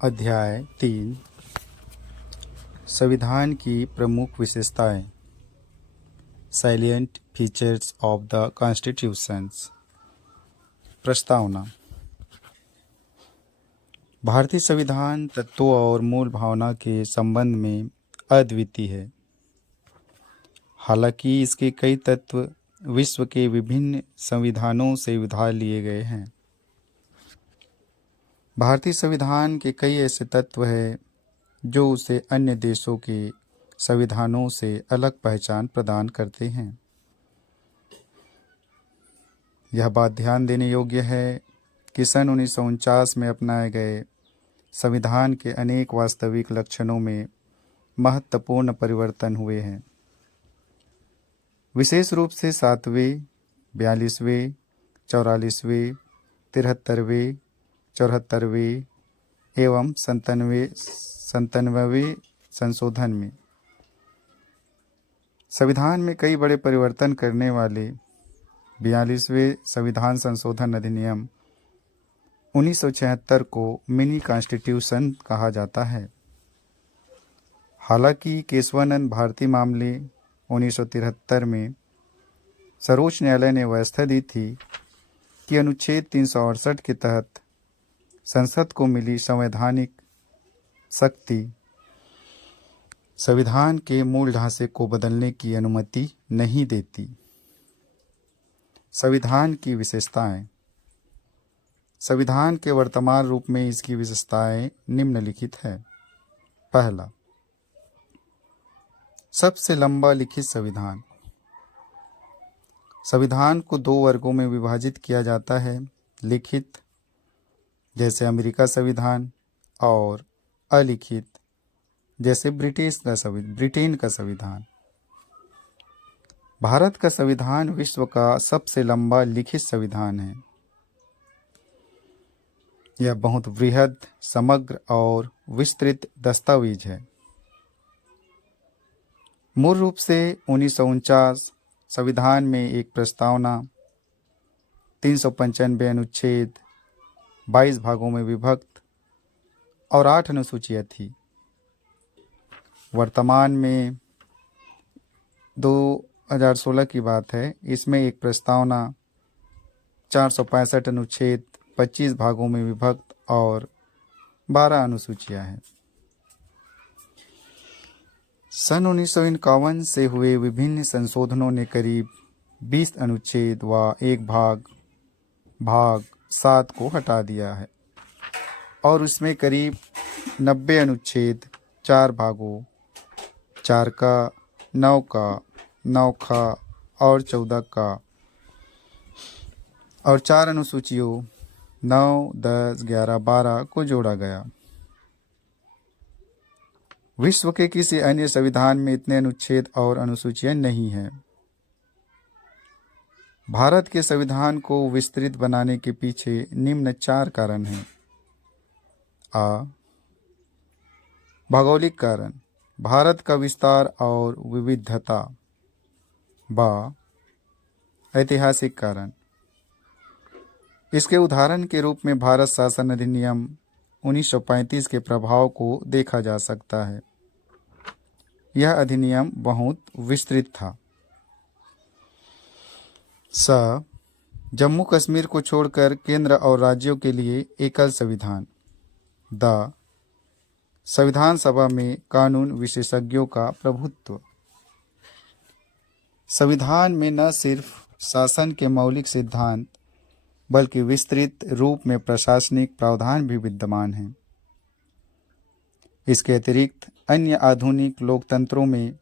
अध्याय 3 संविधान की प्रमुख विशेषताएं। Salient features of the constitutions. प्रस्तावना। भारतीय संविधान तत्वों और मूल भावना के संबंध में अद्वितीय है। हालांकि इसके कई तत्व विश्व के विभिन्न संविधानों से उधार लिए गए हैं। भारतीय संविधान के कई ऐसे तत्व हैं जो उसे अन्य देशों के संविधानों से अलग पहचान प्रदान करते हैं। यह बात ध्यान देने योग्य है कि सन 1949 में अपनाए गए संविधान के अनेक वास्तविक लक्षणों में महत्वपूर्ण परिवर्तन हुए हैं। विशेष रूप से 7वें, 42वें, 44वें, 73वें, 74वें एवं 97वें संशोधन में संविधान में कई बड़े परिवर्तन करने वाले 42वें संविधान संशोधन अधिनियम 1976 को मिनी कॉन्स्टिट्यूशन कहा जाता है। हालांकि केशवानंद भारती मामले 1973 में सर्वोच्च न्यायालय ने व्यवस्था दी थी कि अनुच्छेद 368 के तहत संसद को मिली संवैधानिक शक्ति संविधान के मूल ढांचे को बदलने की अनुमति नहीं देती। संविधान की विशेषताएं। संविधान के वर्तमान रूप में इसकी विशेषताएं निम्नलिखित है। पहला, सबसे लंबा लिखित संविधान। संविधान को दो वर्गों में विभाजित किया जाता है, लिखित जैसे अमेरिका संविधान और अलिखित जैसे ब्रिटेन का संविधान। भारत का संविधान विश्व का सबसे लंबा लिखित संविधान है। यह बहुत वृहद, समग्र और विस्तृत दस्तावेज है। मूल रूप से 1949 संविधान में एक प्रस्तावना, 395 अनुच्छेद, 22 भागों में विभक्त और 8 अनुसूचियां थी। वर्तमान में 2016 की बात है, इसमें एक प्रस्तावना 465 अनुच्छेद, 25 भागों में विभक्त और 12 अनुसूचियां हैं। सन 1951 से हुए विभिन्न संशोधनों ने करीब 20 अनुच्छेद व एक भाग 7 को हटा दिया है और उसमें करीब 90 अनुच्छेद 4 भागों 4 का, 9 का, 9 का और 14 का और 4 अनुसूचियों 9, 10, 11, 12 को जोड़ा गया। विश्व के किसी अन्य संविधान में इतने अनुच्छेद और अनुसूचियां नहीं हैं। भारत के संविधान को विस्तृत बनाने के पीछे निम्न 4 कारण हैं। आ, भौगोलिक कारण, भारत का विस्तार और विविधता। बा, ऐतिहासिक कारण, इसके उदाहरण के रूप में भारत शासन अधिनियम 1935 के प्रभाव को देखा जा सकता है। यह अधिनियम बहुत विस्तृत था। स, जम्मू कश्मीर को छोड़कर केंद्र और राज्यों के लिए एकल संविधान। द, संविधान सभा में कानून विशेषज्ञों का प्रभुत्व। संविधान में न सिर्फ शासन के मौलिक सिद्धांत बल्कि विस्तृत रूप में प्रशासनिक प्रावधान भी विद्यमान हैं। इसके अतिरिक्त अन्य आधुनिक लोकतंत्रों में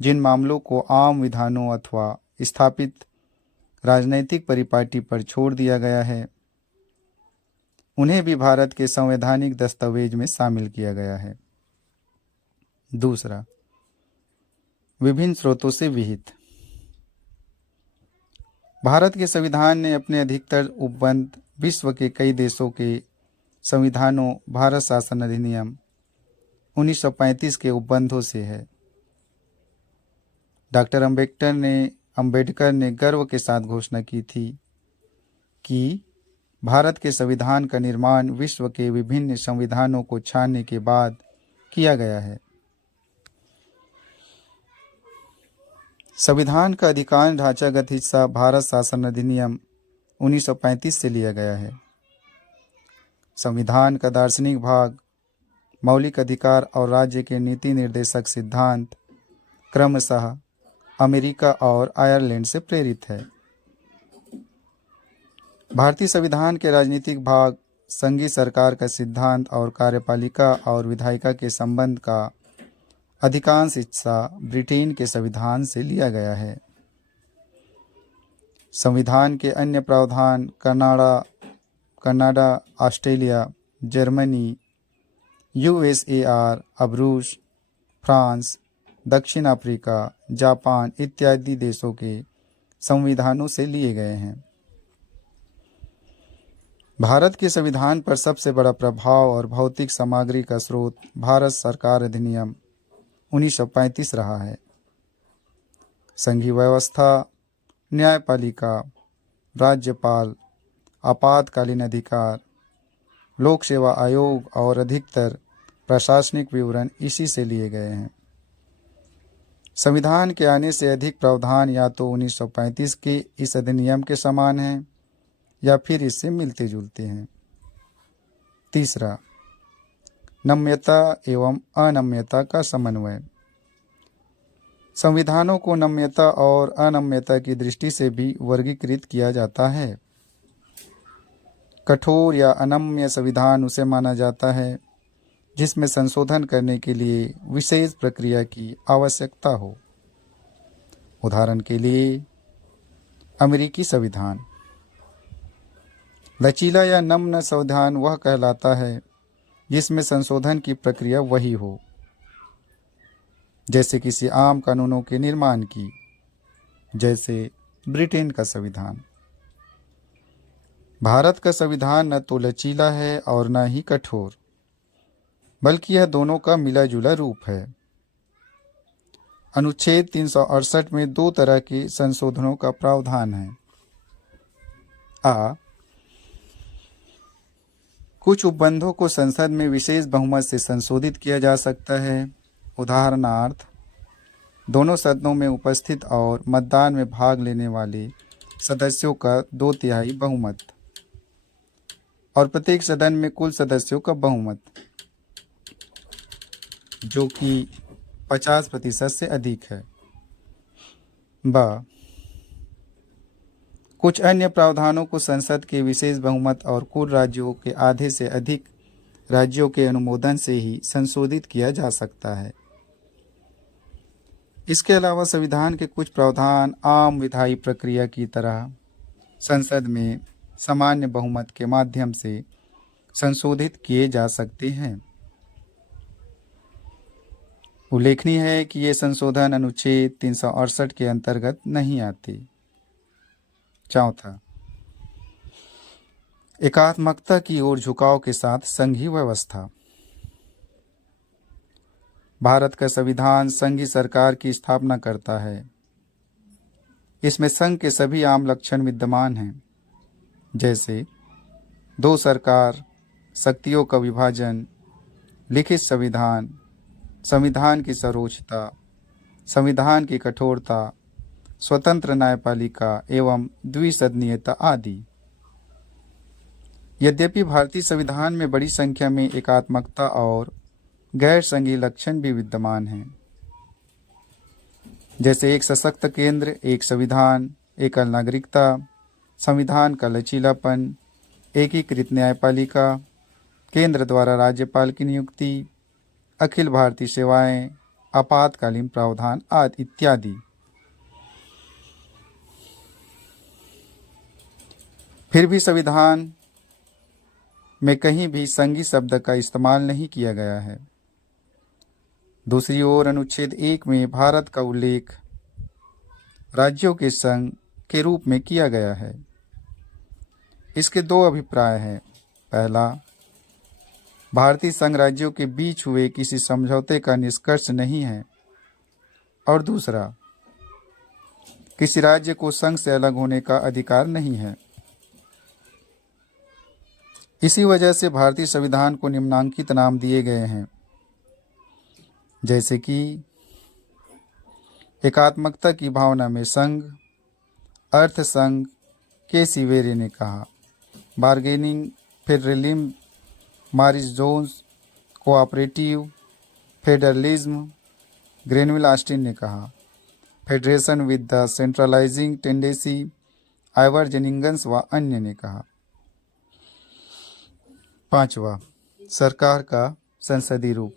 जिन मामलों को आम विधानों अथवा स्थापित राजनैतिक परिपाटी पर छोड़ दिया गया है, उन्हें भी भारत के संवैधानिक दस्तावेज में शामिल किया गया है। दूसरा, विभिन्न स्रोतों से विहित। भारत के संविधान ने अपने अधिकतर उपबंध विश्व के कई देशों के संविधानों भारत शासन अधिनियम 1935 के उपबंधों से है। डॉक्टर अंबेडकर ने गर्व के साथ घोषणा की थी कि भारत के संविधान का निर्माण विश्व के विभिन्न संविधानों को छानने के बाद किया गया है। संविधान का अधिकांश ढांचागत हिस्सा भारत शासन अधिनियम 1935 से लिया गया है। संविधान का दार्शनिक भाग मौलिक अधिकार और राज्य के नीति निर्देशक सिद्धांत क्रमशः अमेरिका और आयरलैंड से प्रेरित है। भारतीय संविधान के राजनीतिक भाग संघीय सरकार का सिद्धांत और कार्यपालिका और विधायिका के संबंध का अधिकांश हिस्सा ब्रिटेन के संविधान से लिया गया है। संविधान के अन्य प्रावधान कनाडा, ऑस्ट्रेलिया, जर्मनी, यूएसएआर, अब रूस, फ्रांस, दक्षिण अफ्रीका, जापान इत्यादि देशों के संविधानों से लिए गए हैं। भारत के संविधान पर सबसे बड़ा प्रभाव और भौतिक सामग्री का स्रोत भारत सरकार अधिनियम 1935 रहा है। संघीय व्यवस्था, न्यायपालिका, राज्यपाल, आपातकालीन अधिकार, लोक सेवा आयोग और अधिकतर प्रशासनिक विवरण इसी से लिए गए हैं। संविधान के आने से अधिक प्रावधान या तो 1935 के इस अधिनियम के समान हैं या फिर इससे मिलते जुलते हैं। तीसरा, नम्यता एवं अनम्यता का समन्वय। संविधानों को नम्यता और अनम्यता की दृष्टि से भी वर्गीकृत किया जाता है। कठोर या अनम्य संविधान उसे माना जाता है जिसमें संशोधन करने के लिए विशेष प्रक्रिया की आवश्यकता हो। उदाहरण के लिए अमेरिकी संविधान। लचीला या नम्य संविधान वह कहलाता है जिसमें संशोधन की प्रक्रिया वही हो जैसे किसी आम कानूनों के निर्माण की, जैसे ब्रिटेन का संविधान। भारत का संविधान न तो लचीला है और न ही कठोर, बल्कि यह दोनों का मिला जुला रूप है। अनुच्छेद 368 में दो तरह के संशोधनों का प्रावधान है। कुछ उपबंधों को संसद में विशेष बहुमत से संशोधित किया जा सकता है। उदाहरणार्थ, दोनों सदनों में उपस्थित और मतदान में भाग लेने वाले सदस्यों का 2/3 बहुमत और प्रत्येक सदन में कुल सदस्यों का बहुमत, जो कि 50% से अधिक है। कुछ अन्य प्रावधानों को संसद के विशेष बहुमत और कुल राज्यों के आधे से अधिक राज्यों के अनुमोदन से ही संशोधित किया जा सकता है। इसके अलावा संविधान के कुछ प्रावधान आम विधायी प्रक्रिया की तरह संसद में सामान्य बहुमत के माध्यम से संशोधित किए जा सकते हैं। उल्लेखनीय है कि ये संशोधन अनुच्छेद 368 के अंतर्गत नहीं आते। चौथा, एकात्मकता की ओर झुकाव के साथ संघीय व्यवस्था। भारत का संविधान संघीय सरकार की स्थापना करता है। इसमें संघ के सभी आम लक्षण विद्यमान हैं, जैसे 2 सरकार, शक्तियों का विभाजन, लिखित संविधान, संविधान की सर्वोच्चता, संविधान की कठोरता, स्वतंत्र न्यायपालिका एवं द्विसदनीयता आदि। यद्यपि भारतीय संविधान में बड़ी संख्या में एकात्मकता और गैर संघीय लक्षण भी विद्यमान हैं, जैसे एक सशक्त केंद्र, एक संविधान, एकल नागरिकता, संविधान का लचीलापन, एकीकृत न्यायपालिका, केंद्र द्वारा राज्यपाल की नियुक्ति, अखिल भारतीय सेवाएं, आपातकालीन प्रावधान आदि इत्यादि। फिर भी संविधान में कहीं भी संघीय शब्द का इस्तेमाल नहीं किया गया है। दूसरी ओर अनुच्छेद 1 में भारत का उल्लेख राज्यों के संघ के रूप में किया गया है। इसके 2 अभिप्राय हैं। पहला, भारतीय संघ राज्यों के बीच हुए किसी समझौते का निष्कर्ष नहीं है, और दूसरा, किसी राज्य को संघ से अलग होने का अधिकार नहीं है। इसी वजह से भारतीय संविधान को निम्नांकित नाम दिए गए हैं, जैसे कि एकात्मकता की भावना में संघ, अर्थ संघ, के सिवेरे ने कहा। Bargaining federalism, Morris Jones, cooperative federalism, Granville Austin ने कहा। Federation with the centralising tendency, Ivor Jennings व अन्य ने कहा। पांचवा, सरकार का संसदीय रूप।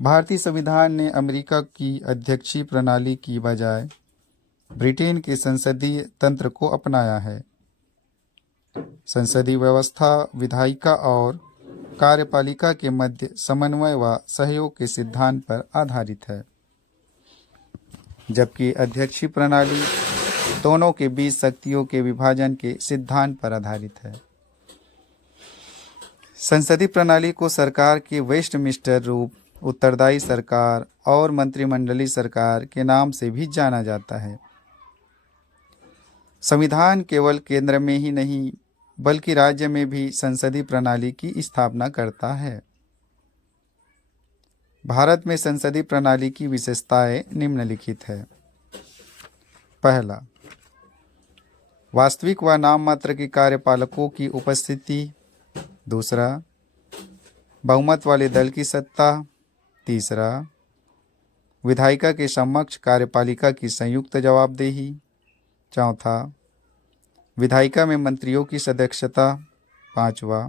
भारतीय संविधान ने अमेरिका की अध्यक्षीय प्रणाली की बजाय ब्रिटेन के संसदीय तंत्र को अपनाया है। संसदीय व्यवस्था विधायिका और कार्यपालिका के मध्य समन्वय व सहयोग के सिद्धांत पर आधारित है, जबकि अध्यक्षीय प्रणाली दोनों के बीच शक्तियों के विभाजन के सिद्धांत पर आधारित है। संसदीय प्रणाली को सरकार के वेस्टमिंस्टर रूप, उत्तरदायी सरकार और मंत्रिमंडलीय सरकार के नाम से भी जाना जाता है। संविधान केवल केंद्र में ही नहीं बल्कि राज्य में भी संसदीय प्रणाली की स्थापना करता है। भारत में संसदीय प्रणाली की विशेषताएं निम्नलिखित है। पहला, वास्तविक व नाम मात्र के कार्यपालकों की उपस्थिति। दूसरा, बहुमत वाले दल की सत्ता। तीसरा, विधायिका के समक्ष कार्यपालिका की संयुक्त जवाबदेही। चौथा, विधायिका में मंत्रियों की सदस्यता। पांचवा,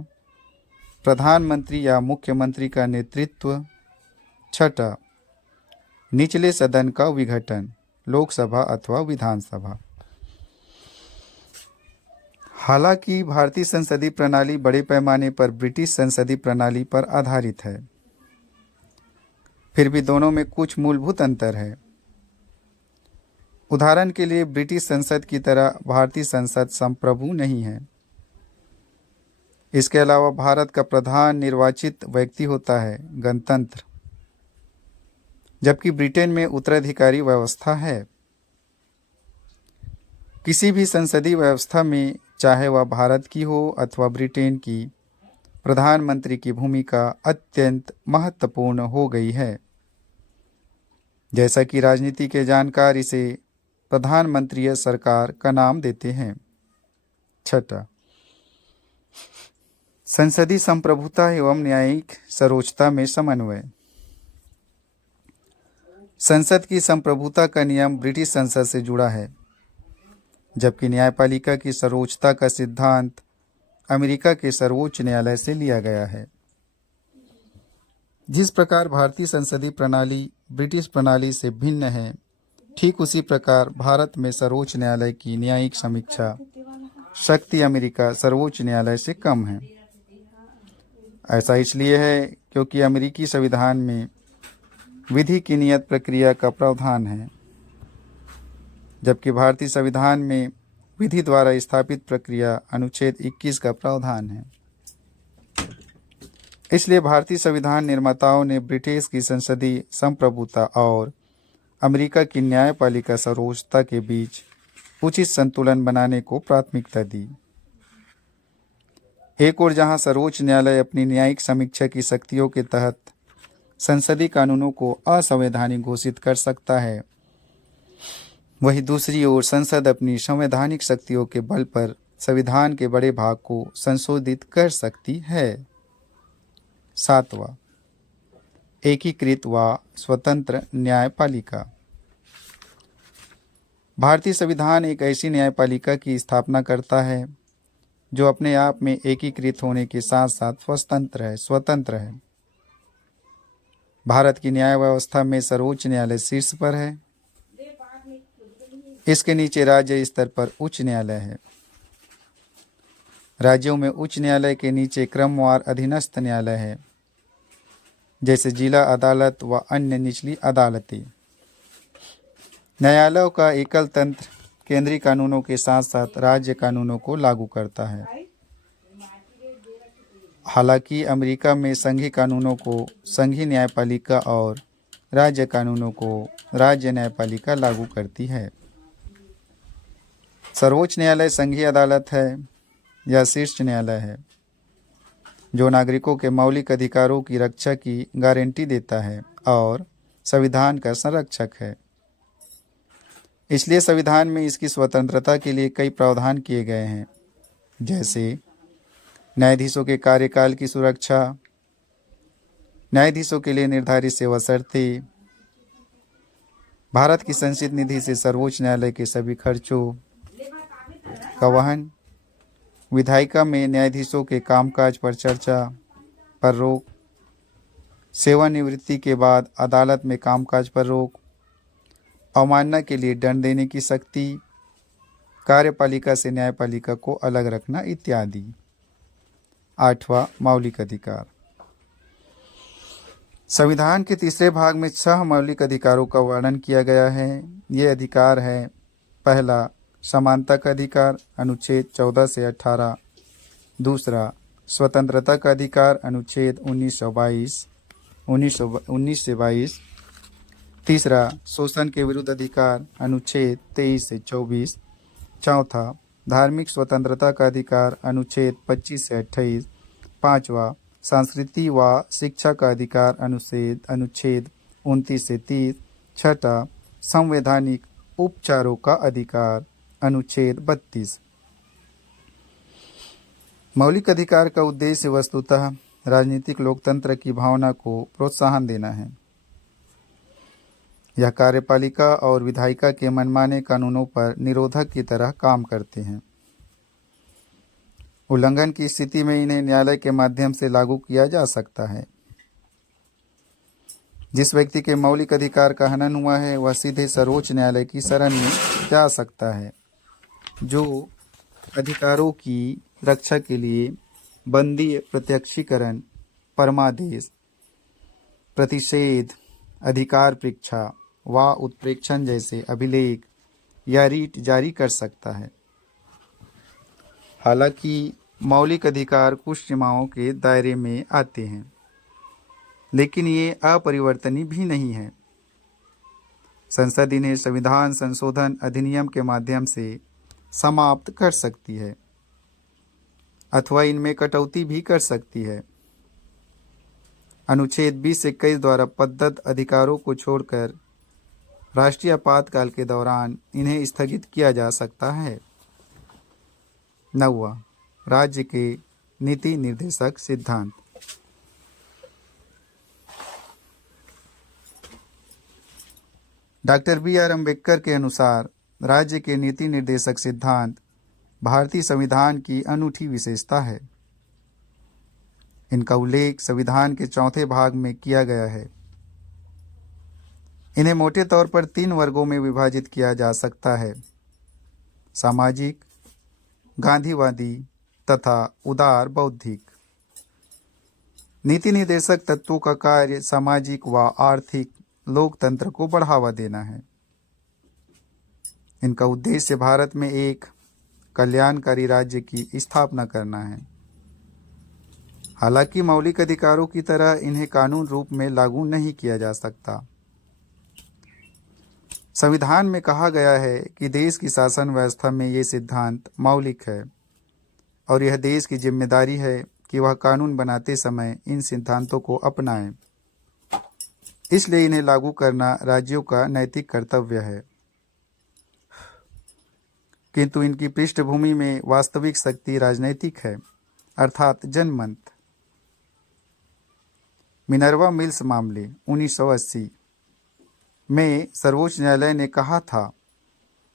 प्रधानमंत्री या मुख्यमंत्री का नेतृत्व। छठा, निचले सदन का विघटन, लोकसभा अथवा विधानसभा। हालांकि भारतीय संसदीय प्रणाली बड़े पैमाने पर ब्रिटिश संसदीय प्रणाली पर आधारित है, फिर भी दोनों में कुछ मूलभूत अंतर है। उदाहरण के लिए ब्रिटिश संसद की तरह भारतीय संसद संप्रभु नहीं है। इसके अलावा भारत का प्रधान निर्वाचित व्यक्ति होता है, गणतंत्र, जबकि ब्रिटेन में उत्तराधिकारी व्यवस्था है। किसी भी संसदीय व्यवस्था में, चाहे वह भारत की हो अथवा ब्रिटेन की, प्रधानमंत्री की भूमिका अत्यंत महत्वपूर्ण हो गई है। जैसा कि राजनीति के जानकार इसे प्रधानमंत्रीय सरकार का नाम देते हैं। छठा, संसदीय संप्रभुता एवं न्यायिक सर्वोच्चता में समन्वय। संसद की संप्रभुता का नियम ब्रिटिश संसद से जुड़ा है, जबकि न्यायपालिका की सर्वोच्चता का सिद्धांत अमेरिका के सर्वोच्च न्यायालय से लिया गया है। जिस प्रकार भारतीय संसदीय प्रणाली ब्रिटिश प्रणाली से भिन्न है, ठीक उसी प्रकार भारत में सर्वोच्च न्यायालय की न्यायिक समीक्षा शक्ति अमेरिका सर्वोच्च न्यायालय से कम है। ऐसा इसलिए है क्योंकि अमेरिकी संविधान में विधि की नियत प्रक्रिया का प्रावधान है, जबकि भारतीय संविधान में विधि द्वारा स्थापित प्रक्रिया अनुच्छेद 21 का प्रावधान है। इसलिए भारतीय संविधान निर्माताओं ने ब्रिटिश की संसदीय संप्रभुता और अमेरिका की न्यायपालिका सर्वोच्चता के बीच उचित संतुलन बनाने को प्राथमिकता दी। एक ओर जहां सर्वोच्च न्यायालय अपनी न्यायिक समीक्षा की शक्तियों के तहत संसदीय कानूनों को असंवैधानिक घोषित कर सकता है, वहीं दूसरी ओर संसद अपनी संवैधानिक शक्तियों के बल पर संविधान के बड़े भाग को संशोधित कर सकती है। सातवां, एकीकृत व स्वतंत्र न्यायपालिका। भारतीय संविधान एक ऐसी न्यायपालिका की स्थापना करता है जो अपने आप में एकीकृत होने के साथ साथ स्वतंत्र है। भारत की न्याय व्यवस्था में सर्वोच्च न्यायालय शीर्ष पर है। इसके नीचे राज्य स्तर पर उच्च न्यायालय है। राज्यों में उच्च न्यायालय के नीचे क्रमवार अधीनस्थ न्यायालय है, जैसे जिला अदालत व अन्य निचली अदालतें। न्यायालयों का एकल तंत्र केंद्रीय कानूनों के साथ साथ राज्य कानूनों को लागू करता है। हालांकि अमेरिका में संघीय कानूनों को संघीय न्यायपालिका और राज्य कानूनों को राज्य न्यायपालिका लागू करती है। सर्वोच्च न्यायालय संघीय अदालत है, या शीर्ष न्यायालय है, जो नागरिकों के मौलिक अधिकारों की रक्षा की गारंटी देता है और संविधान का संरक्षक है। इसलिए संविधान में इसकी स्वतंत्रता के लिए कई प्रावधान किए गए हैं, जैसे न्यायाधीशों के कार्यकाल की सुरक्षा, न्यायाधीशों के लिए निर्धारित सेवा शर्तें, भारत की संचित निधि से सर्वोच्च न्यायालय के सभी खर्चों का वहन, विधायिका में न्यायाधीशों के कामकाज पर चर्चा पर रोक, सेवानिवृत्ति के बाद अदालत में कामकाज पर रोक, अवमानना के लिए दंड देने की सख्ती, कार्यपालिका से न्यायपालिका को अलग रखना इत्यादि। 8वां मौलिक अधिकार। संविधान के तीसरे भाग में 6 मौलिक अधिकारों का वर्णन किया गया है। ये अधिकार है: पहला, समानता का अधिकार, अनुच्छेद 14 से 18। दूसरा, स्वतंत्रता का अधिकार, अनुच्छेद 19 से 22। तीसरा, शोषण के विरुद्ध अधिकार, अनुच्छेद 23 से 24। चौथा, धार्मिक स्वतंत्रता का अधिकार, अनुच्छेद 25 से 28। पांचवा, संस्कृति व शिक्षा का अधिकार, अनुच्छेद 29 से 30। छठा, संवैधानिक उपचारों का अधिकार, अनुच्छेद 32। मौलिक अधिकार का उद्देश्य वस्तुतः राजनीतिक लोकतंत्र की भावना को प्रोत्साहन देना है। यह कार्यपालिका और विधायिका के मनमाने कानूनों पर निरोधक की तरह काम करते हैं। उल्लंघन की स्थिति में इन्हें न्यायालय के माध्यम से लागू किया जा सकता है। जिस व्यक्ति के मौलिक अधिकार का हनन हुआ है वह सीधे सर्वोच्च न्यायालय की शरण में जा सकता है, जो अधिकारों की रक्षा के लिए बंदी प्रत्यक्षीकरण, परमादेश, प्रतिषेध, अधिकार परीक्षा व उत्प्रेक्षण जैसे अभिलेख या रीट जारी कर सकता है। हालांकि मौलिक अधिकार कुछ सीमाओं के दायरे में आते हैं, लेकिन ये अपरिवर्तनीय भी नहीं है। संसद इन्हें संविधान संशोधन अधिनियम के माध्यम से समाप्त कर सकती है अथवा इनमें कटौती भी कर सकती है। अनुच्छेद 20 से 21 द्वारा प्रदत्त अधिकारों को छोड़कर राष्ट्रीय आपातकाल के दौरान इन्हें स्थगित किया जा सकता है। 9वां, राज्य के नीति निर्देशक सिद्धांत। Doctor B R. अम्बेडकर के अनुसार राज्य के नीति निर्देशक सिद्धांत भारतीय संविधान की अनूठी विशेषता है। इनका उल्लेख संविधान के चौथे भाग में किया गया है। इन्हें मोटे तौर पर 3 वर्गों में विभाजित किया जा सकता है: सामाजिक, गांधीवादी तथा उदार बौद्धिक। नीति निर्देशक तत्वों का कार्य सामाजिक व आर्थिक लोकतंत्र को बढ़ावा देना है। इनका उद्देश्य भारत में एक कल्याणकारी राज्य की स्थापना करना है। हालांकि मौलिक अधिकारों की तरह इन्हें कानून रूप में लागू नहीं किया जा सकता। संविधान में कहा गया है कि देश की शासन व्यवस्था में ये सिद्धांत मौलिक है और यह देश की जिम्मेदारी है कि वह कानून बनाते समय इन सिद्धांतों को अपनाएं। इसलिए इन्हें लागू करना राज्यों का नैतिक कर्तव्य है, किंतु इनकी पृष्ठभूमि में वास्तविक शक्ति राजनैतिक है, अर्थात जनमत। मिनर्वा मिल्स मामले 1980 में सर्वोच्च न्यायालय ने कहा था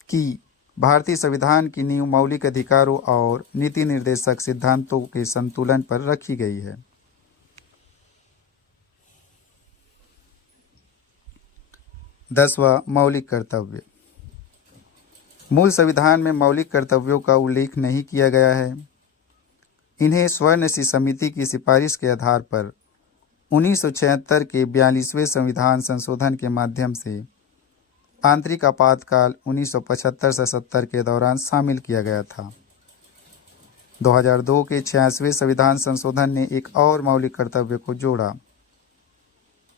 कि भारतीय संविधान की नींव मौलिक अधिकारों और नीति निर्देशक सिद्धांतों के संतुलन पर रखी गई है। दसवां, मौलिक कर्तव्य। मूल संविधान में मौलिक कर्तव्यों का उल्लेख नहीं किया गया है। इन्हें स्वर्ण समिति की सिफारिश के आधार पर 1976 के 42वें संविधान संशोधन के माध्यम से आंतरिक आपातकाल 1975 से 70 के दौरान शामिल किया गया था। 2002 के 86वें संविधान संशोधन ने एक और मौलिक कर्तव्य को जोड़ा।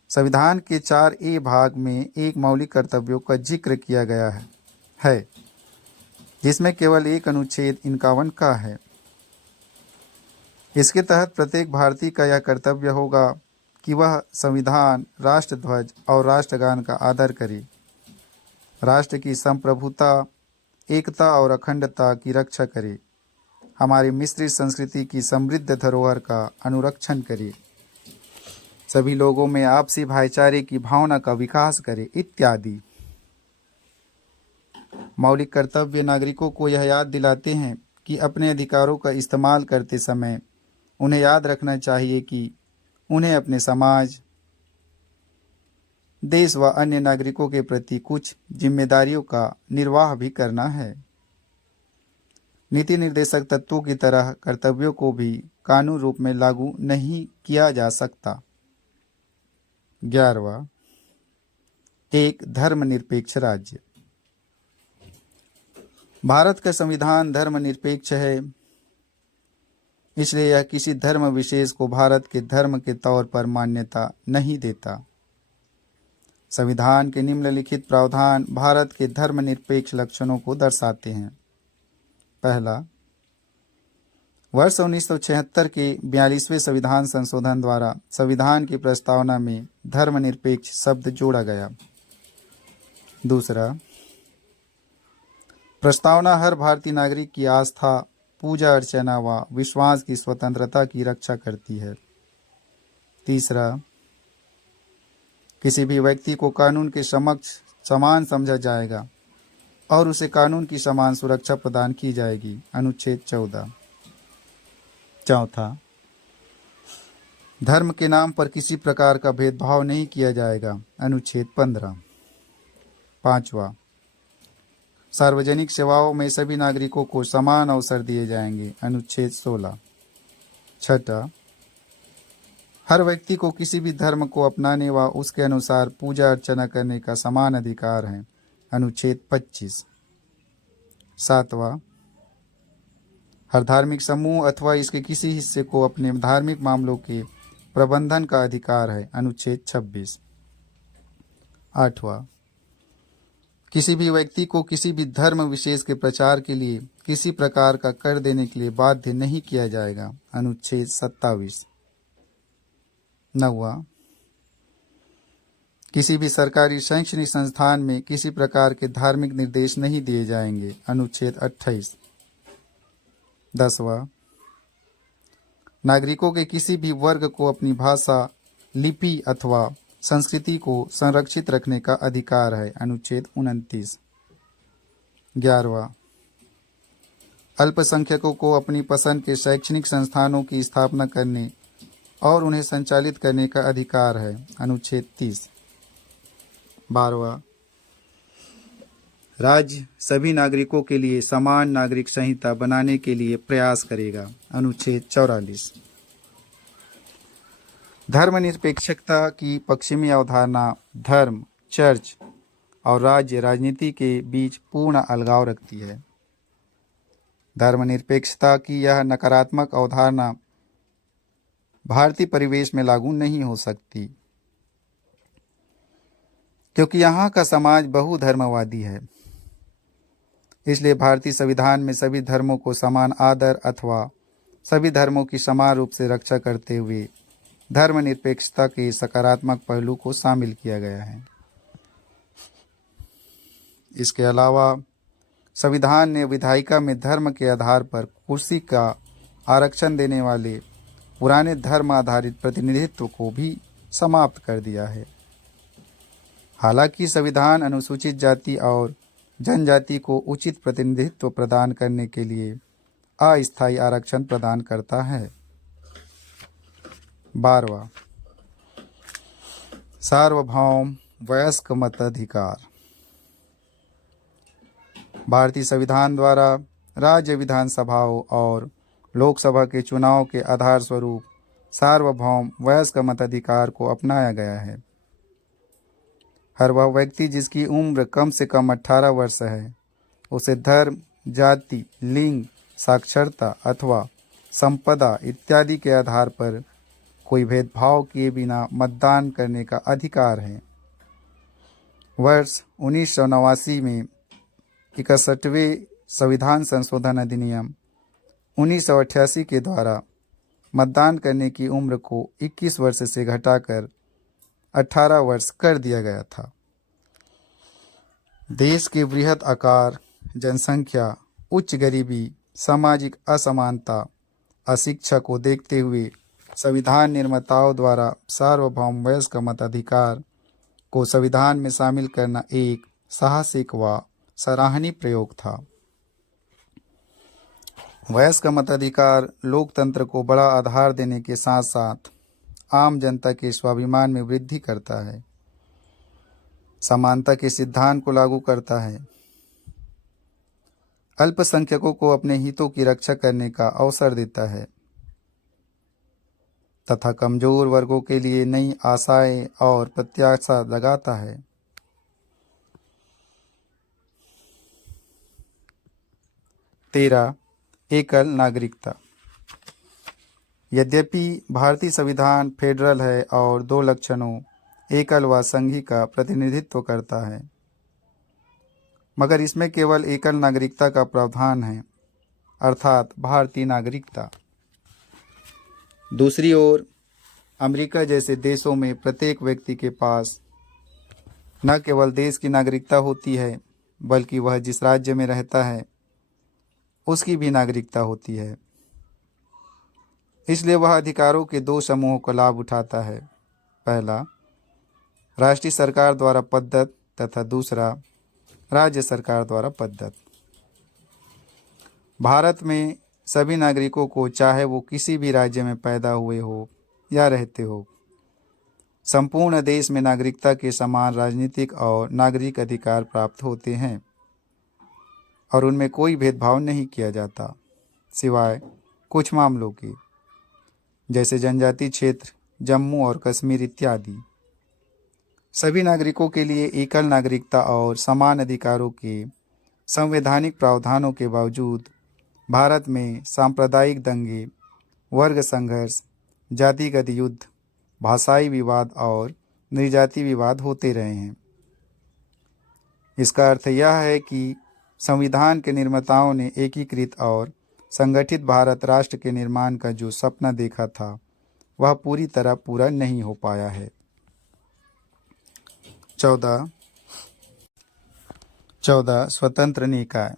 संविधान के 4A भाग में एक मौलिक कर्तव्यों का जिक्र किया गया है जिसमें केवल एक अनुच्छेद 51 का है। इसके तहत प्रत्येक भारतीय का यह कर्तव्य होगा कि वह संविधान, राष्ट्रध्वज और राष्ट्रगान का आदर करे, राष्ट्र की संप्रभुता, एकता और अखंडता की रक्षा करे, हमारी मिश्रित संस्कृति की समृद्ध धरोहर का अनुरक्षण करे, सभी लोगों में आपसी भाईचारे की भावना का विकास करे इत्यादि। मौलिक कर्तव्य नागरिकों को यह याद दिलाते हैं कि अपने अधिकारों का इस्तेमाल करते समय उन्हें याद रखना चाहिए कि उन्हें अपने समाज, देश व अन्य नागरिकों के प्रति कुछ जिम्मेदारियों का निर्वाह भी करना है। नीति निर्देशक तत्वों की तरह कर्तव्यों को भी कानून रूप में लागू नहीं किया जा सकता। 11वां, एक धर्मनिरपेक्ष राज्य। भारत का संविधान धर्मनिरपेक्ष है, इसलिए यह किसी धर्म विशेष को भारत के धर्म के तौर पर मान्यता नहीं देता। संविधान के निम्नलिखित प्रावधान भारत के धर्मनिरपेक्ष लक्षणों को दर्शाते हैं। पहला, वर्ष 1976 के 42वें संविधान संशोधन द्वारा संविधान की प्रस्तावना में धर्मनिरपेक्ष शब्द जोड़ा गया। दूसरा, प्रस्तावना हर भारतीय नागरिक की आस्था, पूजा अर्चना व विश्वास की स्वतंत्रता की रक्षा करती है। तीसरा, किसी भी व्यक्ति को कानून के समक्ष समान समझा जाएगा और उसे कानून की समान सुरक्षा प्रदान की जाएगी। अनुच्छेद 14। चौथा, धर्म के नाम पर किसी प्रकार का भेदभाव नहीं किया जाएगा। अनुच्छेद 15। पांचवा, सार्वजनिक सेवाओं में सभी नागरिकों को समान अवसर दिए जाएंगे। अनुच्छेद 16। छठा, हर व्यक्ति को किसी भी धर्म को अपनाने व उसके अनुसार पूजा अर्चना करने का समान अधिकार है। अनुच्छेद 25। सातवां, हर धार्मिक समूह अथवा इसके किसी हिस्से को अपने धार्मिक मामलों के प्रबंधन का अधिकार है। अनुच्छेद 26। आठवां, किसी भी व्यक्ति को किसी भी धर्म विशेष के प्रचार के लिए किसी प्रकार का कर देने के लिए बाध्य नहीं किया जाएगा। अनुच्छेद 27। 9वां, किसी भी सरकारी शैक्षणिक संस्थान में किसी प्रकार के धार्मिक निर्देश नहीं दिए जाएंगे। अनुच्छेद 28। 10वां, नागरिकों के किसी भी वर्ग को अपनी भाषा, लिपि अथवा संस्कृति को संरक्षित रखने का अधिकार है। अनुच्छेद 29। 11वां, अल्पसंख्यकों को अपनी पसंद के शैक्षणिक संस्थानों की स्थापना करने और उन्हें संचालित करने का अधिकार है। अनुच्छेद 30। 12वां, राज्य सभी नागरिकों के लिए समान नागरिक संहिता बनाने के लिए प्रयास करेगा। अनुच्छेद 44। धर्मनिरपेक्षता की पश्चिमी अवधारणा धर्म, चर्च और राज्य राजनीति के बीच पूर्ण अलगाव रखती है। धर्मनिरपेक्षता की यह नकारात्मक अवधारणा भारतीय परिवेश में लागू नहीं हो सकती, क्योंकि यहाँ का समाज बहुधर्मवादी है। इसलिए भारतीय संविधान में सभी धर्मों को समान आदर अथवा सभी धर्मों की समान रूप से रक्षा करते हुए धर्मनिरपेक्षता के सकारात्मक पहलू को शामिल किया गया है। इसके अलावा संविधान ने विधायिका में धर्म के आधार पर कुर्सी का आरक्षण देने वाले पुराने धर्म आधारित प्रतिनिधित्व को भी समाप्त कर दिया है। हालांकि संविधान अनुसूचित जाति और जनजाति को उचित प्रतिनिधित्व प्रदान करने के लिए अस्थायी आरक्षण प्रदान करता है। 12वां, सार्वभौम वयस्क मताधिकार। भारतीय संविधान द्वारा राज्य विधानसभाओं और लोकसभा के चुनाव के आधार स्वरूप सार्वभौम वयस्क मताधिकार को अपनाया गया है। हर वह व्यक्ति जिसकी उम्र कम से कम 18 वर्ष है, उसे धर्म, जाति, लिंग, साक्षरता अथवा संपदा इत्यादि के आधार पर कोई भेदभाव किए बिना मतदान करने का अधिकार है। वर्ष 1989 में 61वें संविधान संशोधन अधिनियम 1988 के द्वारा मतदान करने की उम्र को 21 वर्ष से घटाकर 18 वर्ष कर दिया गया था। देश के बृहद आकार, जनसंख्या, उच्च गरीबी, सामाजिक असमानता, अशिक्षा को देखते हुए संविधान निर्माताओं द्वारा सार्वभौम वयस्क मताधिकार को संविधान में शामिल करना एक साहसिक व सराहनीय प्रयोग था। वयस्क मताधिकार लोकतंत्र को बड़ा आधार देने के साथ साथ आम जनता के स्वाभिमान में वृद्धि करता है, समानता के सिद्धांत को लागू करता है, अल्पसंख्यकों को अपने हितों की रक्षा करने का अवसर देता है तथा कमजोर वर्गों के लिए नई आशाएं और प्रत्याशा जगाता है। तेरह, एकल नागरिकता। यद्यपि भारतीय संविधान फेडरल है और दो लक्षणों एकल व संघी का प्रतिनिधित्व करता है, मगर इसमें केवल एकल नागरिकता का प्रावधान है, अर्थात भारतीय नागरिकता। दूसरी ओर अमेरिका जैसे देशों में प्रत्येक व्यक्ति के पास न केवल देश की नागरिकता होती है, बल्कि वह जिस राज्य में रहता है उसकी भी नागरिकता होती है। इसलिए वह अधिकारों के दो समूहों का लाभ उठाता है। पहला, राष्ट्रीय सरकार द्वारा प्रदत्त तथा दूसरा, राज्य सरकार द्वारा प्रदत्त। भारत में सभी नागरिकों को, चाहे वो किसी भी राज्य में पैदा हुए हो या रहते हो, संपूर्ण देश में नागरिकता के समान राजनीतिक और नागरिक अधिकार प्राप्त होते हैं और उनमें कोई भेदभाव नहीं किया जाता, सिवाय कुछ मामलों के, जैसे जनजातीय क्षेत्र, जम्मू और कश्मीर इत्यादि। सभी नागरिकों के लिए एकल नागरिकता और समान अधिकारों के संवैधानिक प्रावधानों के बावजूद भारत में सांप्रदायिक दंगे, वर्ग संघर्ष, जातिगत युद्ध, भाषाई विवाद और नृजाति विवाद होते रहे हैं। इसका अर्थ यह है कि संविधान के निर्माताओं ने एकीकृत और संगठित भारत राष्ट्र के निर्माण का जो सपना देखा था वह पूरी तरह पूरा नहीं हो पाया है। 14 स्वतंत्र निकाय।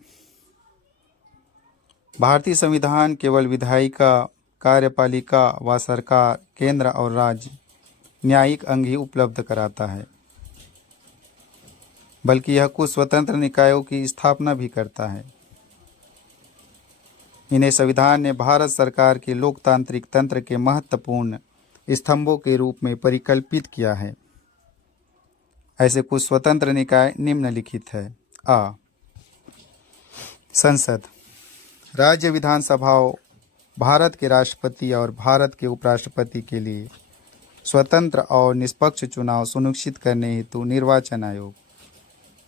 भारतीय संविधान केवल विधायिका, कार्यपालिका व सरकार, केंद्र और राज्य न्यायिक अंग ही उपलब्ध कराता है, बल्कि यह कुछ स्वतंत्र निकायों की स्थापना भी करता है। इन्हें संविधान ने भारत सरकार के लोकतांत्रिक तंत्र के महत्वपूर्ण स्तंभों के रूप में परिकल्पित किया है। ऐसे कुछ स्वतंत्र निकाय निम्नलिखित है। आ, संसद। राज्य विधानसभाओं, भारत के राष्ट्रपति और भारत के उपराष्ट्रपति के लिए स्वतंत्र और निष्पक्ष चुनाव सुनिश्चित करने हेतु निर्वाचन आयोग।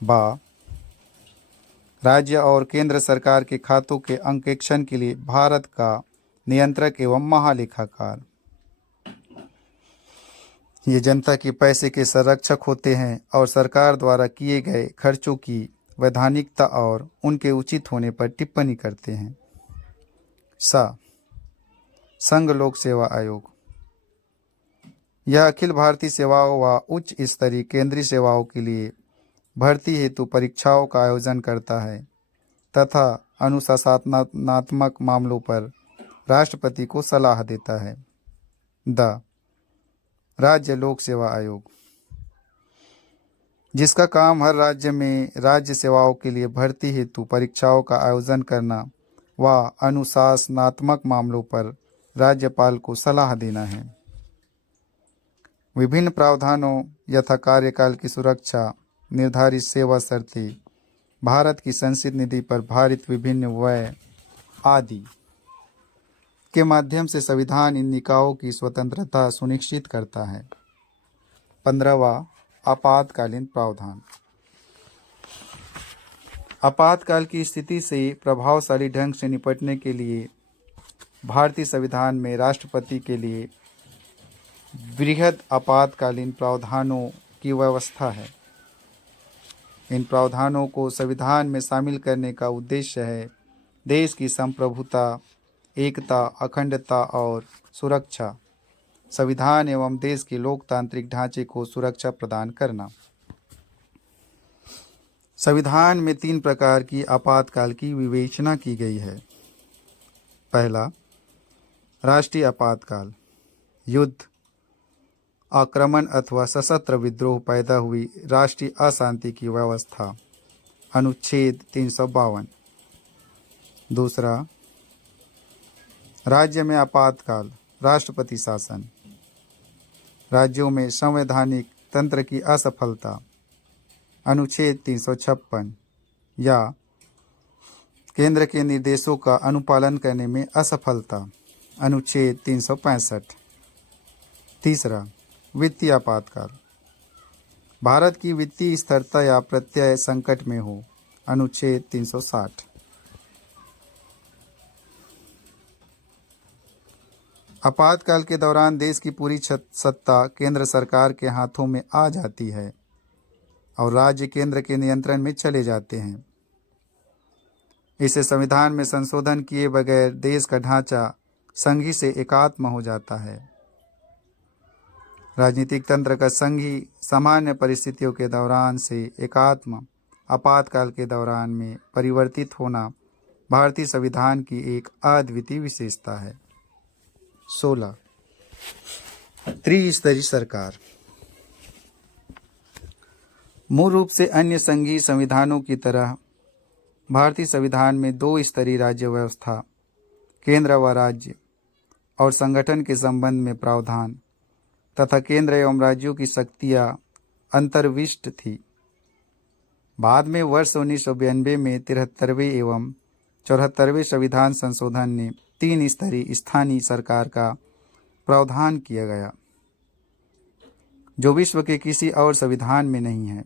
बा, राज्य और केंद्र सरकार के खातों के अंकेक्षण के लिए भारत का नियंत्रक एवं महालेखाकार। ये जनता के पैसे के संरक्षक होते हैं और सरकार द्वारा किए गए खर्चों की वैधानिकता और उनके उचित होने पर टिप्पणी करते हैं। सा, संघ लोक सेवा आयोग। यह अखिल भारतीय सेवाओं व उच्च स्तरीय केंद्रीय सेवाओं के लिए भर्ती हेतु परीक्षाओं का आयोजन करता है तथा अनुशासनात्मक मामलों पर राष्ट्रपति को सलाह देता है। द, राज्य लोक सेवा आयोग, जिसका काम हर राज्य में राज्य सेवाओं के लिए भर्ती हेतु परीक्षाओं का आयोजन करना व अनुशासनात्मक मामलों पर राज्यपाल को सलाह देना है। विभिन्न प्रावधानों यथा कार्यकाल की सुरक्षा, निर्धारित सेवा शर्तें, भारत की संचित निधि पर भारित विभिन्न व्यय आदि के माध्यम से संविधान इन निकायों की स्वतंत्रता सुनिश्चित करता है। 15वां आपातकालीन प्रावधान। आपातकाल की स्थिति से प्रभावशाली ढंग से निपटने के लिए भारतीय संविधान में राष्ट्रपति के लिए बृहद आपातकालीन प्रावधानों की व्यवस्था है। इन प्रावधानों को संविधान में शामिल करने का उद्देश्य है देश की संप्रभुता, एकता, अखंडता और सुरक्षा, संविधान एवं देश के लोकतांत्रिक ढांचे को सुरक्षा प्रदान करना। संविधान में 3 प्रकार की आपातकाल की विवेचना की गई है। पहला, राष्ट्रीय आपातकाल, युद्ध, आक्रमण अथवा सशस्त्र विद्रोह पैदा हुई राष्ट्रीय अशांति की व्यवस्था, अनुच्छेद 352। दूसरा, राज्य में आपातकाल, राष्ट्रपति शासन, राज्यों में संवैधानिक तंत्र की असफलता, अनुच्छेद 356, या केंद्र के निर्देशों का अनुपालन करने में असफलता, अनुच्छेद 365। तीसरा, वित्तीय आपातकाल, भारत की वित्तीय स्थिरता या प्रत्यय संकट में हो, अनुच्छेद 360। आपातकाल के दौरान देश की पूरी सत्ता केंद्र सरकार के हाथों में आ जाती है और राज्य केंद्र के नियंत्रण में चले जाते हैं। इससे संविधान में संशोधन किए बगैर देश का ढांचा संघी से एकात्म हो जाता है। राजनीतिक तंत्र का संघी सामान्य परिस्थितियों के दौरान से एकात्म आपातकाल के दौरान में परिवर्तित होना भारतीय संविधान की एक अद्वितीय विशेषता है। 16, त्रिस्तरीय सरकार। मूल रूप से अन्य संघीय संविधानों की तरह भारतीय संविधान में 2 स्तरीय राज्य व्यवस्था, केंद्र व राज्य और संगठन के संबंध में प्रावधान तथा केंद्र एवं राज्यों की शक्तियां अंतर्विष्ट थी। बाद में वर्ष 1992 में 73वें एवं 74वें संविधान संशोधन ने 3 स्तरीय स्थानीय सरकार का प्रावधान किया गया, जो विश्व के किसी और संविधान में नहीं है।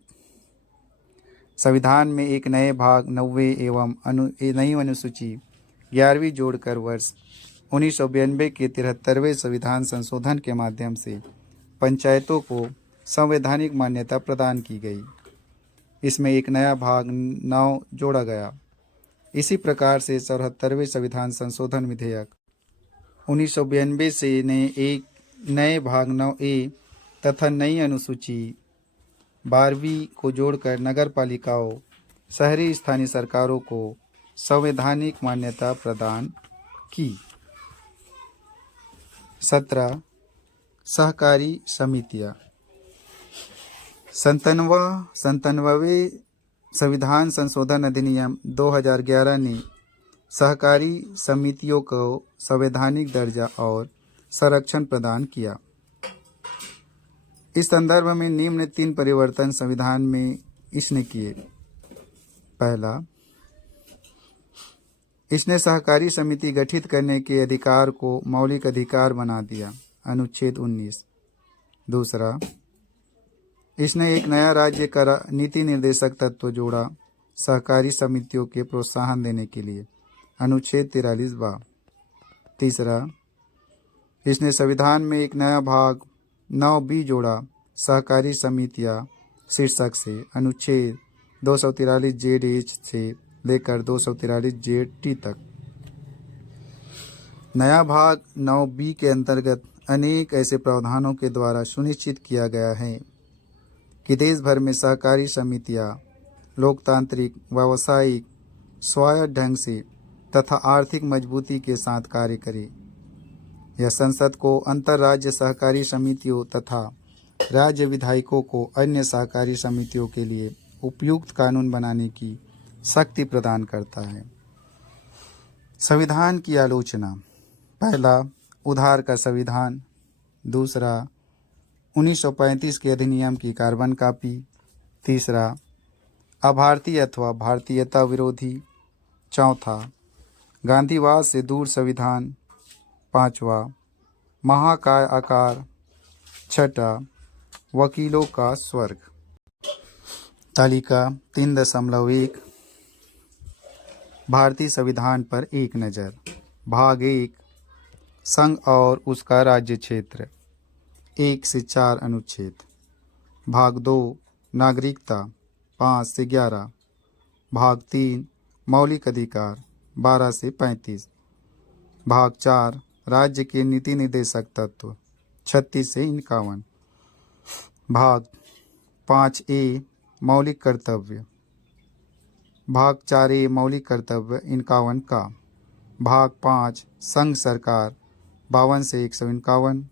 संविधान में एक नए भाग 90 एवं नई अनुसूची 11वीं जोड़कर वर्ष 1992 के 73वें संविधान संशोधन के माध्यम से पंचायतों को संवैधानिक मान्यता प्रदान की गई। इसमें एक नया भाग 9 जोड़ा गया। इसी प्रकार से 74वें संविधान संशोधन विधेयक 1992 से ने एक नए भाग 9A तथा नई अनुसूची 12वीं को जोड़कर नगर पालिकाओं, शहरी स्थानीय सरकारों को संवैधानिक मान्यता प्रदान की। 17, सहकारी समितियां। 97वें संविधान संशोधन अधिनियम 2011 ने सहकारी समितियों को संवैधानिक दर्जा और संरक्षण प्रदान किया। इस संदर्भ में निम्न 3 परिवर्तन संविधान में इसने किए। पहला, इसने सहकारी समिति गठित करने के अधिकार को मौलिक अधिकार बना दिया, अनुच्छेद 19। दूसरा, इसने एक नया राज्य का नीति निर्देशक तत्व जोड़ा सहकारी समितियों के प्रोत्साहन देने के लिए, अनुच्छेद 43 तीसरा, इसने संविधान में एक नया भाग 9B जोड़ा सहकारी समितियां शीर्षक से, अनुच्छेद 243 ZH से लेकर 243 ZT तक। नया भाग 9B के अंतर्गत अनेक ऐसे प्रावधानों के द्वारा सुनिश्चित किया गया है कि देश भर में सहकारी समितियां लोकतांत्रिक, व्यावसायिक, स्वायत्त ढंग से तथा आर्थिक मजबूती के साथ कार्य करें। यह संसद को अंतर्राज्य सहकारी समितियों तथा राज्य विधायकों को अन्य सहकारी समितियों के लिए उपयुक्त कानून बनाने की शक्ति प्रदान करता है। संविधान की आलोचना। पहला, उधार का संविधान। दूसरा, 1935 के अधिनियम की कार्बन कॉपी। तीसरा, अभारतीय अथवा भारतीयता विरोधी। चौथा, गांधीवाद से दूर संविधान। पांचवा, महाकाय आकार। छठा, वकीलों का स्वर्ग। तालिका 3.1 भारतीय संविधान पर एक नज़र। भाग 1, संघ और उसका राज्य क्षेत्र, 1 से 4 अनुच्छेद। भाग 2, नागरिकता, 5 से 11। भाग 3, मौलिक अधिकार, 12 से 35। भाग 4, राज्य के नीति निर्देशक तत्व 36 से 51। भाग 5A मौलिक कर्तव्य। भाग 4A मौलिक कर्तव्य 51 का। भाग 5 संघ सरकार 52 से 151।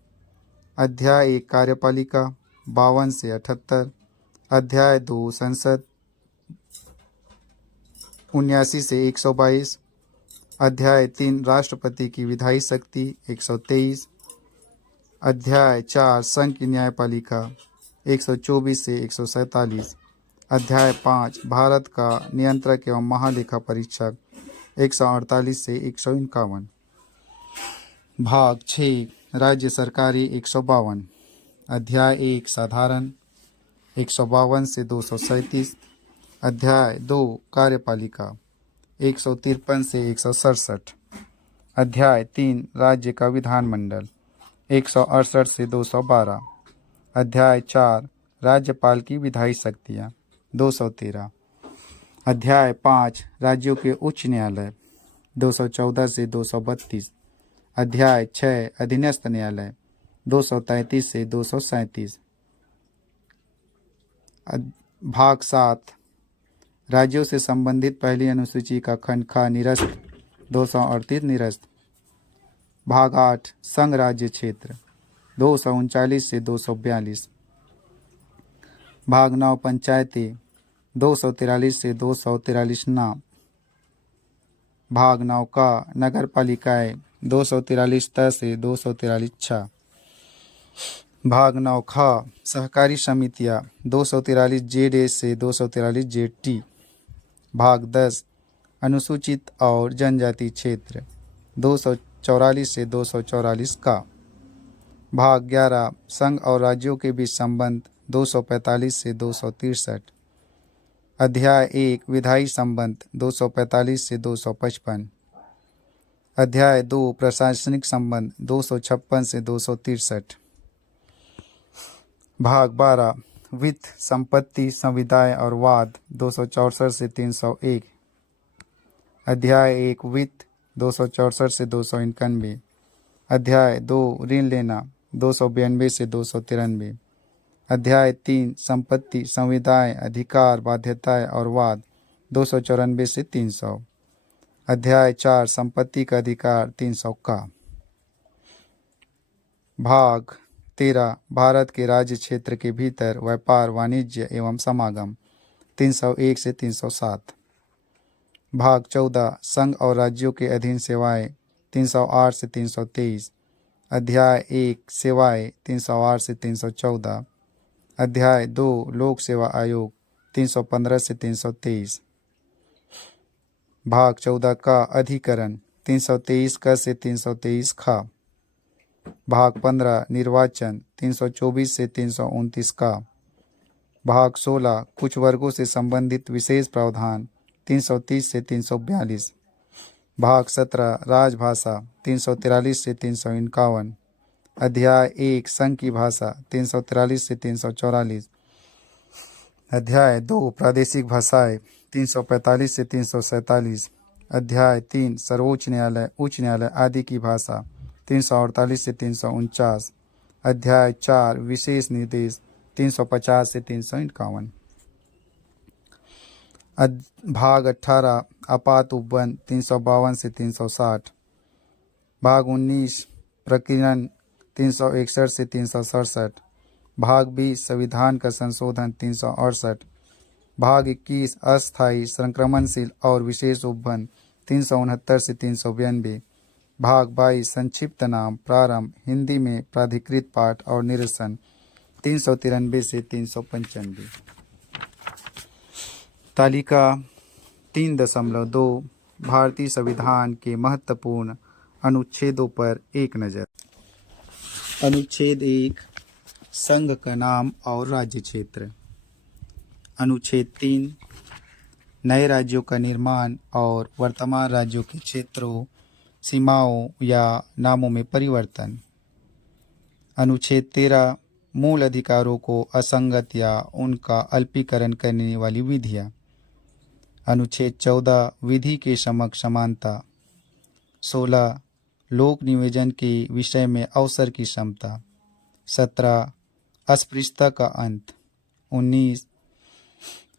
अध्याय 1 कार्यपालिका 52 से 78। अध्याय 2 संसद 79 से 122। अध्याय 3 राष्ट्रपति की विधायी शक्ति 123। अध्याय 4 संघ की न्यायपालिका 124 से 147। अध्याय 5 भारत का नियंत्रक एवं महालेखा परीक्षक 148 से 151। भाग 6 राज्य सरकारी 152। अध्याय 1 साधारण 152 से 237। अध्याय 2 कार्यपालिका 153 से 167। अध्याय 3 राज्य का विधानमंडल 168 से 212। अध्याय 4 राज्यपाल की विधायी शक्तियाँ 213। अध्याय 5 राज्यों के उच्च न्यायालय 214 से 232। अध्याय 6 अधीनस्थ न्यायालय 233 से 237। भाग 7 राज्यों से संबंधित पहली अनुसूची का खंड खा निरस्त 238 निरस्त। भाग 8 संघ राज्य क्षेत्र 239 से 242। भाग 9 पंचायतें 243 से 243 नाम। भाग 9 का नगर पालिकाएँ 243 त से 243 छ। भाग 9 खा सहकारी समितियाँ 243 जेड ए से 243 जेड टी। भाग 10 अनुसूचित और जनजाति क्षेत्र 244 से 244 का। भाग 11 संघ और राज्यों के बीच संबंध 245 से 263। अध्याय 1 विधायी संबंध 245 से 255। अध्याय 2 प्रशासनिक संबंध 256 से 263। भाग 12 वित्त संपत्ति संविदाएं और वाद 264 से 301। अध्याय 1 वित्त 264 से 291। अध्याय 2 ऋण लेना 292 से 293। अध्याय 3 संपत्ति संविदाएं अधिकार बाध्यताएं और वाद 294 से 300। अध्याय 4 संपत्ति का अधिकार 300 का। भाग 13 भारत के राज्य क्षेत्र के भीतर व्यापार वाणिज्य एवं समागम 301 से 307। भाग 14 संघ और राज्यों के अधीन सेवाएं 308 से 323। अध्याय 1 सेवाएं 308 से 314। अध्याय 2 लोक सेवा आयोग 315 से 323। भाग 14 का अधिकरण 323 क से 323 खा। भाग 15 निर्वाचन 324 से 329 का। भाग 16 कुछ वर्गों से संबंधित विशेष प्रावधान 330 से 342। भाग 17 राजभाषा 343 से 351। अध्याय 1 संघ की भाषा 343 से 344। अध्याय 2 प्रादेशिक भाषाएं 345 से 347। अध्याय 3 सर्वोच्च न्यायालय उच्च न्यायालय आदि की भाषा 348 से 349। अध्याय 4 विशेष निर्देश 350 से 351। भाग 18 आपात उपबंध 352 से 360। भाग 19 प्रकीर्णन 361 से 367। भाग 20 संविधान का संशोधन 368। भाग 21 अस्थायी संक्रमणशील और विशेष उपबंध 369 से 392। भाग 22 संक्षिप्त नाम प्रारंभ हिंदी में प्राधिकृत पाठ और निरसन 393 से 395। तालिका 3.2 भारतीय संविधान के महत्वपूर्ण अनुच्छेदों पर एक नज़र। अनुच्छेद 1 संघ का नाम और राज्य क्षेत्र। अनुच्छेद 3 नए राज्यों का निर्माण और वर्तमान राज्यों के क्षेत्रों सीमाओं या नामों में परिवर्तन। अनुच्छेद 13 मूल अधिकारों को असंगत या उनका अल्पीकरण करने वाली विधियाँ। अनुच्छेद 14 विधि के समक्ष समानता। 16 लोक नियोजन के विषय में अवसर की क्षमता। 17 अस्पृश्यता का अंत। 19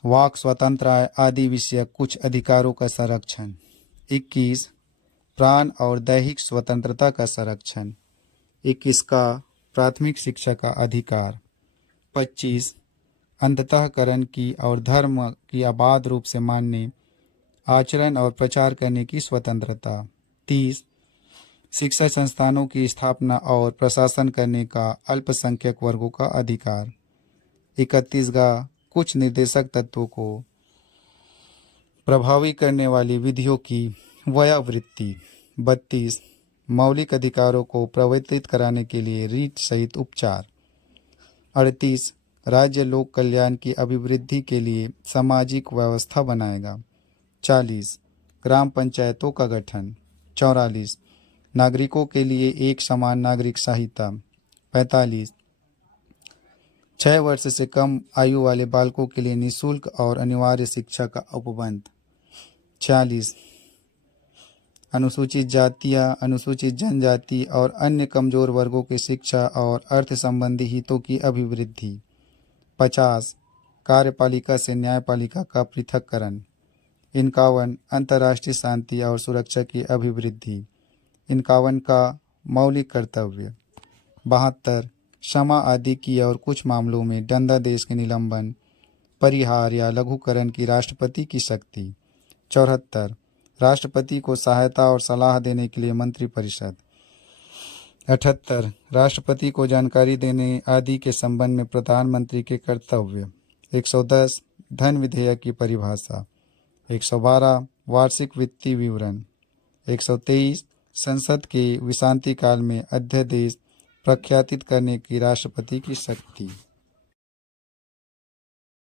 वाक स्वतंत्रता आदि विषय कुछ अधिकारों का संरक्षण। 21 प्राण और दैहिक स्वतंत्रता का संरक्षण। 21 का प्राथमिक शिक्षा का अधिकार। 25 अंतःकरण की और धर्म की अबाध रूप से मानने, आचरण और प्रचार करने की स्वतंत्रता। 30 शिक्षा संस्थानों की स्थापना और प्रशासन करने का अल्पसंख्यक वर्गों का अधिकार। 31 कुछ निर्देशक तत्वों को प्रभावी करने वाली विधियों की व्यावृत्ति। 32 मौलिक अधिकारों को प्रवर्तित कराने के लिए रीत सहित उपचार। 38 राज्य लोक कल्याण की अभिवृद्धि के लिए सामाजिक व्यवस्था बनाएगा। 40 ग्राम पंचायतों का गठन। 44 नागरिकों के लिए एक समान नागरिक संहिता। 45 6 वर्ष से कम आयु वाले बालकों के लिए निःशुल्क और अनिवार्य शिक्षा का उपबंध। 46 अनुसूचित जातियां, अनुसूचित जनजाति और अन्य कमजोर वर्गों की शिक्षा और अर्थ संबंधी हितों की अभिवृद्धि। 50 कार्यपालिका से न्यायपालिका का पृथक्करण। 51 अंतर्राष्ट्रीय शांति और सुरक्षा की अभिवृद्धि। 51 का मौलिक कर्तव्य। 72 क्षमा आदि की और कुछ मामलों में दंडादेश के निलंबन, परिहार या लघुकरण की राष्ट्रपति की शक्ति। 74 राष्ट्रपति को सहायता और सलाह देने के लिए मंत्रिपरिषद। 78 राष्ट्रपति को जानकारी देने आदि के संबंध में प्रधानमंत्री के कर्तव्य। 110 धन विधेयक की परिभाषा। 112 वार्षिक वित्तीय विवरण। 123 संसद के विश्रांति काल में अध्यादेश प्रख्यापित करने की राष्ट्रपति की शक्ति।